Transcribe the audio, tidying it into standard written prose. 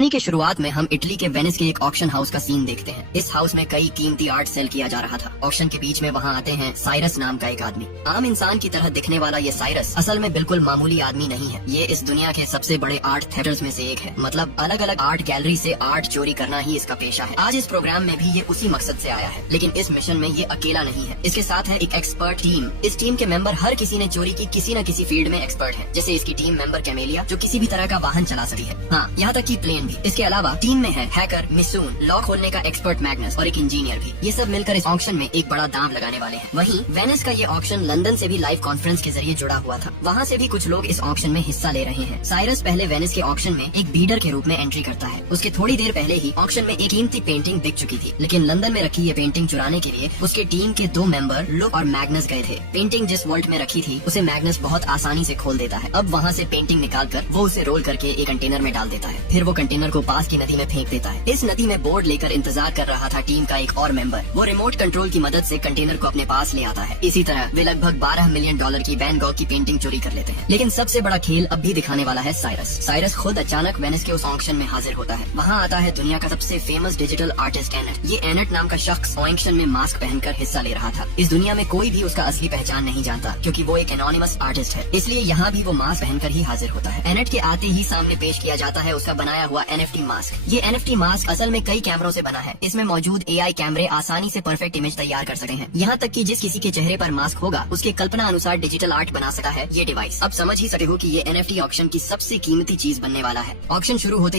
कहानी के शुरुआत में हम इटली के वेनिस के एक ऑक्शन हाउस का सीन देखते हैं। इस हाउस में कई कीमती आर्ट सेल किया जा रहा था। ऑक्शन के बीच में वहाँ आते हैं साइरस नाम का एक आदमी। आम इंसान की तरह दिखने वाला ये साइरस असल में बिल्कुल मामूली आदमी नहीं है। ये इस दुनिया के सबसे बड़े आर्ट थेफ्टर्स में से एक है। मतलब अलग अलग आर्ट गैलरी से आर्ट चोरी करना ही इसका पेशा है। आज इस प्रोग्राम में भी ये उसी मकसद से आया है, लेकिन इस मिशन में ये अकेला नहीं है। इसके साथ है एक एक्सपर्ट टीम। इस टीम के मेंबर हर किसी ने चोरी की किसी न किसी फील्ड में एक्सपर्ट है। जैसे इसकी टीम मेंबर कैमेलिया, जो किसी भी तरह का वाहन चला सकती है, हाँ यहाँ तक की प्लेन भी। इसके अलावा टीम में है हैकर मिसून, लॉक खोलने का एक्सपर्ट मैग्नस और एक इंजीनियर भी। ये सब मिलकर इस ऑक्शन में एक बड़ा दांव लगाने वाले हैं। वहीं वेनिस का ये ऑक्शन लंदन से भी लाइव कॉन्फ्रेंस के जरिए जुड़ा हुआ था। वहाँ से भी कुछ लोग इस ऑक्शन में हिस्सा ले रहे हैं। साइरस पहले वेनिस के ऑक्शन में एक बीडर के रूप में एंट्री करता है। उसके थोड़ी देर पहले ही ऑक्शन में एक कीमती पेंटिंग बिक चुकी थी, लेकिन लंदन में रखी ये पेंटिंग चुराने के लिए उसके टीम के दो मेंबर लुक और मैग्नस गए थे। पेंटिंग जिस वॉल्ट में रखी थी उसे मैग्नस बहुत आसानी से खोल देता है। अब वहाँ से पेंटिंग निकालकर वो उसे रोल करके एक कंटेनर में डाल देता है। फिर वो कंटेनर को पास की नदी में फेंक देता है। इस नदी में बोर्ड लेकर इंतजार कर रहा था टीम का एक और मेंबर। वो रिमोट कंट्रोल की मदद से कंटेनर को अपने पास ले आता है। इसी तरह वे लगभग $12 मिलियन की वैन गॉग की पेंटिंग चोरी कर लेते हैं। लेकिन सबसे बड़ा खेल अब भी दिखाने वाला है साइरस। साइरस खुद अचानक वेनिस के उस ऑक्शन में हाजिर होता है। वहाँ आता है दुनिया का सबसे फेमस डिजिटल आर्टिस्ट एनेट। ये एनेट नाम का शख्स ऑक्शन में मास्क पहनकर हिस्सा ले रहा था। इस दुनिया में कोई भी उसका असली पहचान नहीं जानता, क्योंकि वो एक एनोनिमस आर्टिस्ट है। इसलिए यहाँ भी वो मास्क पहनकर ही हाजिर होता है। एनेट के आते ही सामने पेश किया जाता है उसका बनाया हुआ NFT मास्क। ये NFT मास्क असल में कई कैमरों से बना है। इसमें मौजूद AI कैमरे आसानी से परफेक्ट इमेज तैयार कर सकते हैं। यहाँ तक कि जिस किसी के चेहरे पर मास्क होगा उसके कल्पना अनुसार डिजिटल आर्ट बना सकता है ये डिवाइस। अब समझ ही सकते हो कि ये NFT ऑक्शन की सबसे कीमती चीज बनने वाला है। ऑक्शन शुरू होते ही